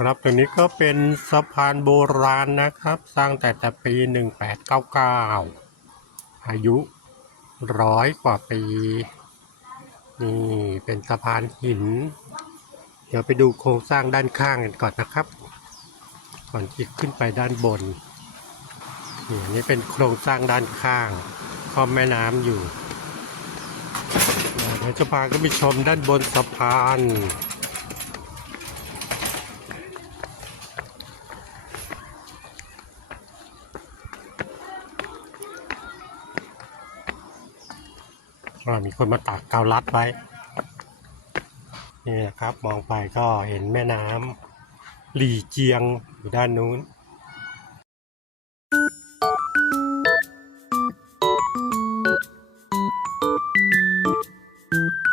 ครับตัวนี้ก็เป็นสะพานโบราณนะครับ สร้างแต่แต่ปี 1899 อายุร้อยกว่าปี นี่เป็นสะพานหิน เดี๋ยวไปดูโครงสร้างด้านข้างกันก่อนนะครับ ก่อนที่ขึ้นไปด้านบน นี่นี่เป็นโครงสร้างด้านข้างข้อมแม่น้ำอยู่เดี๋ยวจะพาก็ไปชมด้านบนสะพาน มีคนมาตากกาวรัดไว้ นี่นะครับมองไปก็เห็นแม่น้ำหลีเจียงอยู่ด้านนู้นうん。